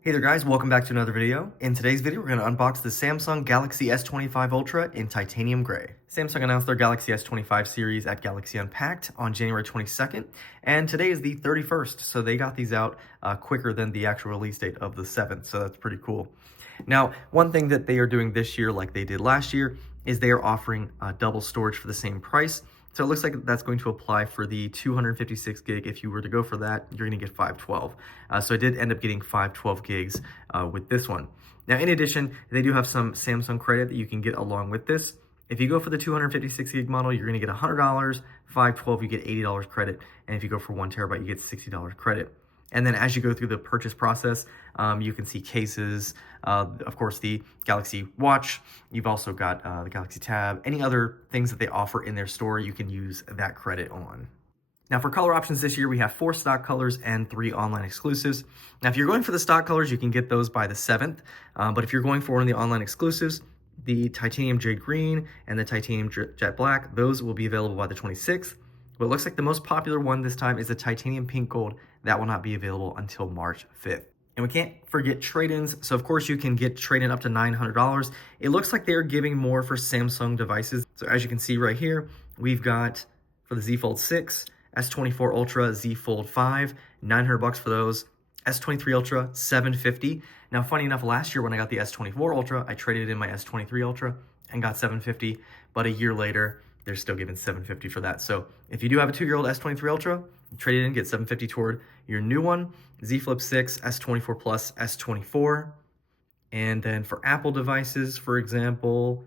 Hey there guys, welcome back to another video. In today's video, we're going to unbox the Samsung Galaxy S25 Ultra in titanium gray. Samsung announced their Galaxy S25 series at Galaxy Unpacked on January 22nd, and today is the 31st, so they got these out quicker than the actual release date of the 7th, so that's pretty cool. Now, one thing that they are doing this year, like they did last year, is they are offering double storage for the same price. So it looks like that's going to apply for the 256 gig. If you were to go for that, you're going to get 512. So I did end up getting 512 gigs with this one. Now, in addition, they do have some Samsung credit that you can get along with this. If you go for the 256 gig model, you're going to get $100, 512, you get $80 credit. And if you go for 1 terabyte, you get $60 credit. And then as you go through the purchase process, you can see cases, of course, the Galaxy Watch. You've also got the Galaxy Tab. Any other things that they offer in their store, you can use that credit on. Now for color options this year, we have 4 stock colors and 3 online exclusives. Now if you're going for the stock colors, you can get those by the 7th. But if you're going for one of the online exclusives, the titanium jade green and the titanium jet black, those will be available by the 26th. But it looks like the most popular one this time is the titanium pink gold. That will not be available until March 5th. And we can't forget trade-ins. So of course you can get trade-in up to $900. It looks like they're giving more for Samsung devices. So as you can see right here, we've got for the Z Fold 6, S24 Ultra, Z Fold 5, $900 for those. S23 Ultra, $750. Now funny enough, last year when I got the S24 Ultra, I traded in my S23 Ultra and got $750. But a year later, they're still giving $750 for that. So if you do have a 2-year-old S23 Ultra, trade it in, get $750 toward your new one. Z Flip 6, S24 Plus, S24. And then for Apple devices, for example,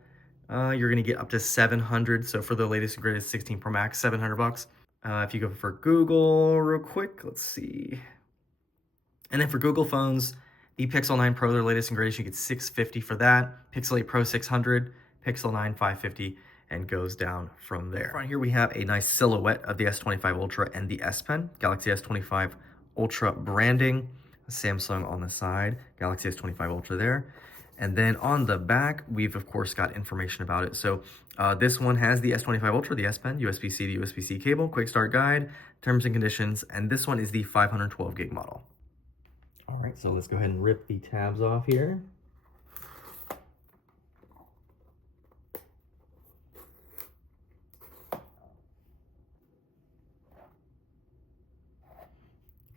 you're gonna get up to $700. So for the latest and greatest 16 Pro Max, $700. If you go for Google real quick, let's see. And then for Google phones, the Pixel 9 Pro, their latest and greatest, you get $650 for that. Pixel 8 Pro, $600. Pixel 9, $550. And goes down from there. Right here we have a nice silhouette of the S25 Ultra and the S Pen. Galaxy S25 Ultra branding, Samsung on the side, Galaxy S25 Ultra there. And then on the back, we've of course got information about it. So this one has the S25 Ultra, the S Pen, USB-C to USB-C cable, quick start guide, terms and conditions, and this one is the 512 gig model. All right, so let's go ahead and rip the tabs off here.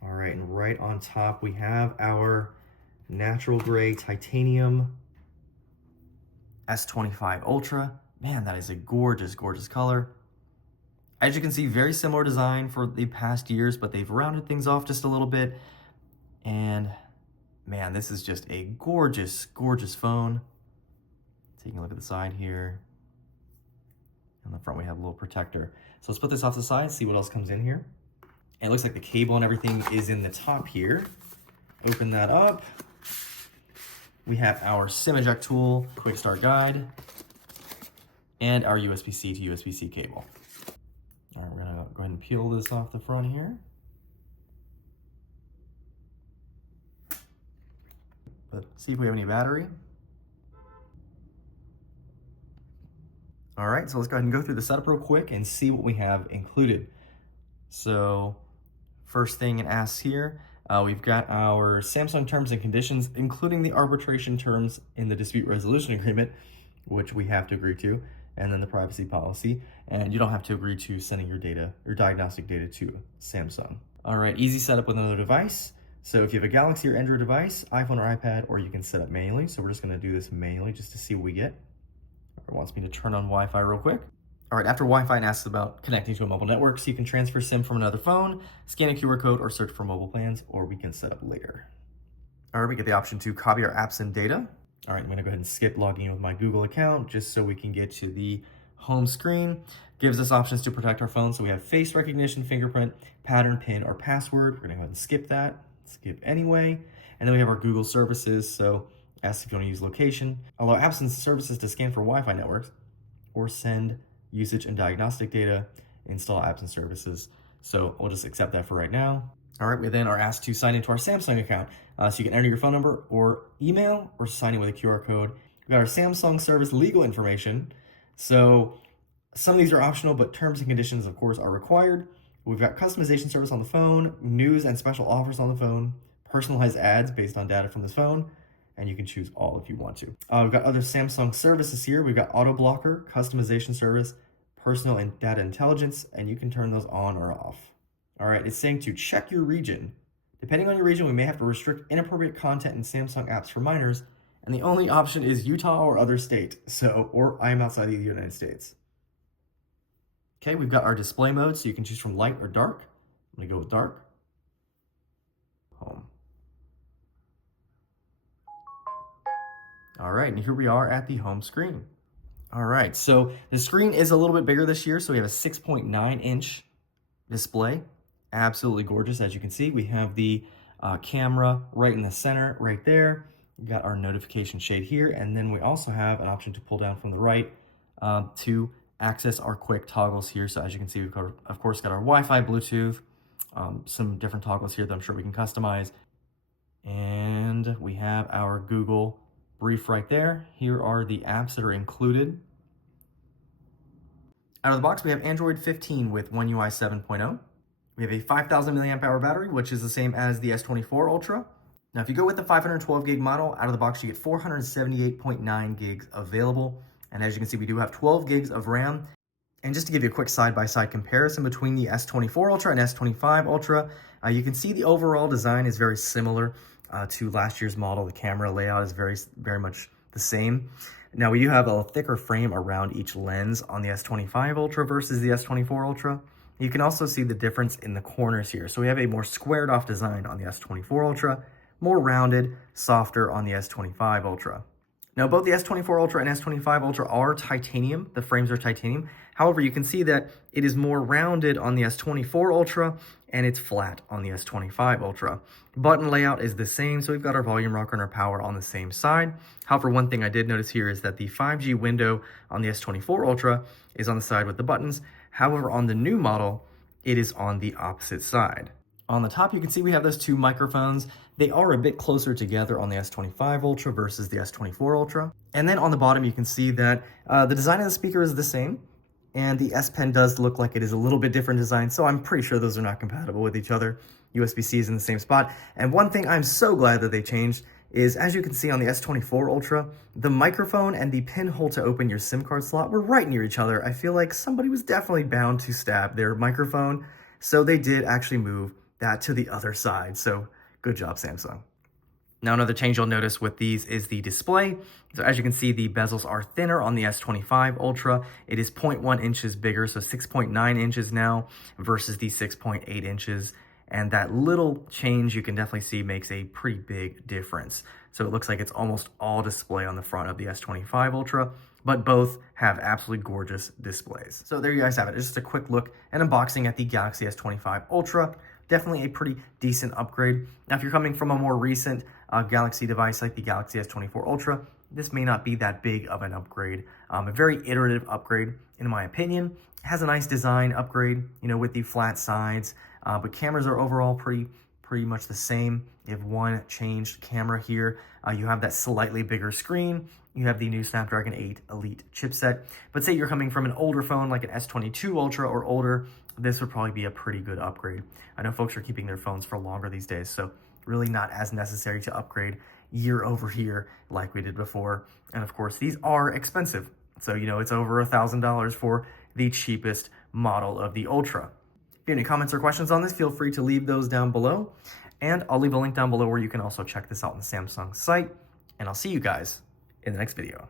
All right, and right on top, we have our natural gray titanium S25 Ultra. Man, that is a gorgeous, gorgeous color. As you can see, very similar design for the past years, but they've rounded things off just a little bit. And man, this is just a gorgeous, gorgeous phone. Taking a look at the side here. On the front, we have a little protector. So let's put this off to the side, see what else comes in here. It looks like the cable and everything is in the top here. Open that up. We have our SIM eject tool, quick start guide, and our USB-C to USB-C cable. All right, we're gonna go ahead and peel this off the front here. But see if we have any battery. All right, so let's go ahead and go through the setup real quick and see what we have included. So first thing it asks here, we've got our Samsung terms and conditions, including the arbitration terms in the dispute resolution agreement, which we have to agree to, and then the privacy policy. And you don't have to agree to sending your data, your diagnostic data to Samsung. All right, easy setup with another device. So if you have a Galaxy or Android device, iPhone or iPad, or you can set up manually. So we're just gonna do this manually just to see what we get. It wants me to turn on Wi-Fi real quick. All right, after Wi-Fi, it asks about connecting to a mobile network, so you can transfer SIM from another phone, scan a QR code, or search for mobile plans, or we can set up later. All right, we get the option to copy our apps and data. All right, I'm gonna go ahead and skip logging in with my Google account just so we can get to the home screen. Gives us options to protect our phone. So we have face recognition, fingerprint, pattern, PIN, or password. We're gonna go ahead and skip that, skip anyway. And then we have our Google services. So asks if you wanna use location, allow apps and services to scan for Wi-Fi networks, or send usage and diagnostic data, install apps and services. So we'll just accept that for right now. All right, we then are asked to sign into our Samsung account. So you can enter your phone number or email or sign in with a QR code. We've got our Samsung service legal information. So some of these are optional, but terms and conditions, of course, are required. We've got customization service on the phone, news and special offers on the phone, personalized ads based on data from this phone, and you can choose all if you want to. We've got other Samsung services here. We've got auto blocker, customization service, personal and data intelligence, and you can turn those on or off. All right, it's saying to check your region. Depending on your region, we may have to restrict inappropriate content in Samsung apps for minors, and the only option is Utah or other state, or I am outside of the United States. Okay, we've got our display mode, so you can choose from light or dark. I'm gonna go with dark. Home. All right, and here we are at the home screen. All right, so the screen is a little bit bigger this year, so we have a 6.9-inch display. Absolutely gorgeous, as you can see. We have the camera right in the center, right there. We've got our notification shade here, and then we also have an option to pull down from the right to access our quick toggles here. So as you can see, we've got, of course, got our Wi-Fi, Bluetooth, some different toggles here that I'm sure we can customize. And we have our Google brief right there. Here are the apps that are included. Out of the box, we have Android 15 with One UI 7.0. We have a 5,000 milliamp hour battery, which is the same as the S24 Ultra. Now, if you go with the 512 gig model, out of the box, you get 478.9 gigs available. And as you can see, we do have 12 gigs of RAM. And just to give you a quick side-by-side comparison between the S24 Ultra and S25 Ultra, you can see the overall design is very similar to last year's model. The camera layout is very much the same. Now, we do have a thicker frame around each lens on the S25 Ultra versus the S24 Ultra. You can also see the difference in the corners here. So we have a more squared off design on the S24 Ultra, more rounded, softer on the S25 Ultra. Now, both the S24 Ultra and S25 Ultra are titanium. The frames are titanium. However, you can see that it is more rounded on the S24 Ultra and it's flat on the S25 Ultra. Button layout is the same, so we've got our volume rocker and our power on the same side. However, one thing I did notice here is that the 5G window on the S24 Ultra is on the side with the buttons. However, on the new model, it is on the opposite side. On the top, you can see we have those two microphones. They are a bit closer together on the S25 Ultra versus the S24 Ultra. And then on the bottom, you can see that the design of the speaker is the same, and the S Pen does look like it is a little bit different design, so I'm pretty sure those are not compatible with each other. USB-C is in the same spot. And one thing I'm so glad that they changed is, as you can see on the S24 Ultra, the microphone and the pinhole to open your SIM card slot were right near each other. I feel like somebody was definitely bound to stab their microphone, so they did actually move that to the other side. So good job, Samsung. Now, another change you'll notice with these is the display. So as you can see, the bezels are thinner on the S25 Ultra. It is 0.1 inches bigger, so 6.9 inches now versus the 6.8 inches. And that little change you can definitely see makes a pretty big difference. So it looks like it's almost all display on the front of the S25 Ultra, but both have absolutely gorgeous displays. So there you guys have it. Just a quick look and unboxing at the Galaxy S25 Ultra. Definitely a pretty decent upgrade. Now, if you're coming from a more recent Galaxy device like the Galaxy S24 Ultra, this may not be that big of an upgrade. A very iterative upgrade, in my opinion. It has a nice design upgrade, you know, with the flat sides, but cameras are overall pretty much the same. You have one changed camera here. You have that slightly bigger screen. You have the new Snapdragon 8 Elite chipset. But say you're coming from an older phone like an S22 Ultra or older, this would probably be a pretty good upgrade. I know folks are keeping their phones for longer these days, so really not as necessary to upgrade year over year like we did before. And of course, these are expensive. So, you know, it's over $1,000 for the cheapest model of the Ultra. If you have any comments or questions on this, feel free to leave those down below. And I'll leave a link down below where you can also check this out on the Samsung site. And I'll see you guys in the next video.